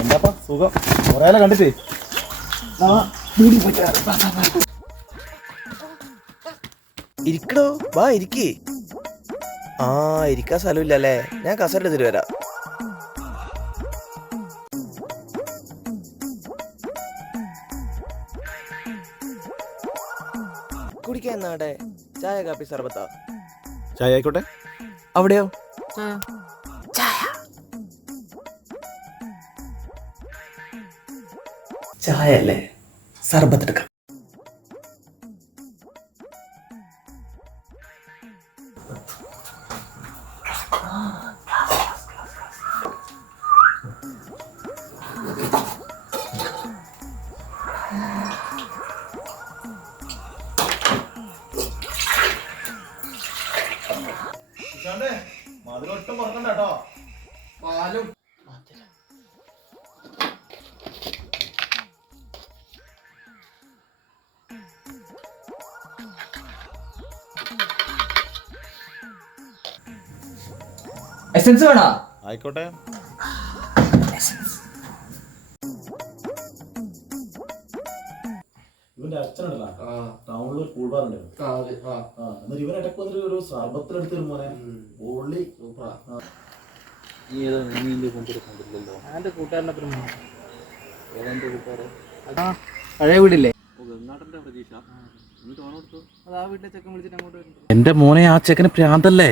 എന്താപ്പാ സുഖം കൊറേ കണ്ടിട്ടേ. ഇരിക്കടോ, വാ ഇരിക്കേ. ആ, ഇരിക്കാൻ സ്ഥലമില്ലല്ലേ, ഞാൻ കസേര എടുത്തിട്ട് വരാം. കുടിക്കാൻ എന്നാടെ? ചായ, കാപ്പി, സർബത്താ? ചായ ആയിക്കോട്ടെ. അവിടെയോ? ചായ അല്ലേ, സർബത്ത് എടുക്കാം. മധുരൊട്ടും കുറക്കണ്ട കേട്ടോ. പാലും എസൻസ് വേണോ? ആയിക്കോട്ടെ. ഇവന്റെ അച്ഛനുണ്ടല്ലോ ടൗണിൽ ഒരു കൂൾ ബാർ ഉണ്ടായിരുന്നു. എന്നിട്ട് ഇവൻ ഇടയ്ക്ക് വന്നിട്ട് ഒരു സർബത്തിലെടുത്ത് തരും മോനെ. പൊള്ളി സൂപ്പറാ. പഴയ വീടില്ലേ? എന്റെ മോനെ, ആ ചെക്കന് പ്രാന്തല്ലേ?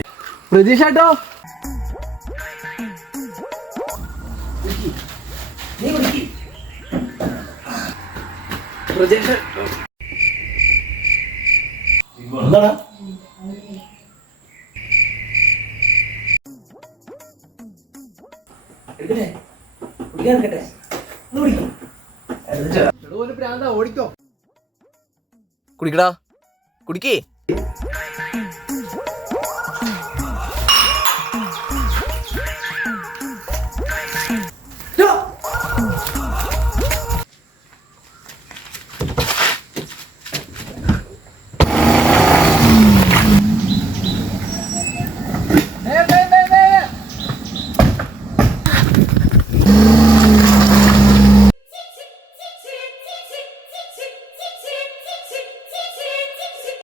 പ്രതീക്ഷ കേട്ടോ. എന്താടാ ഒരു പ്രാന്ത ഓടിക്കോ. കുടിക്കടാ, കുടിക്കേ.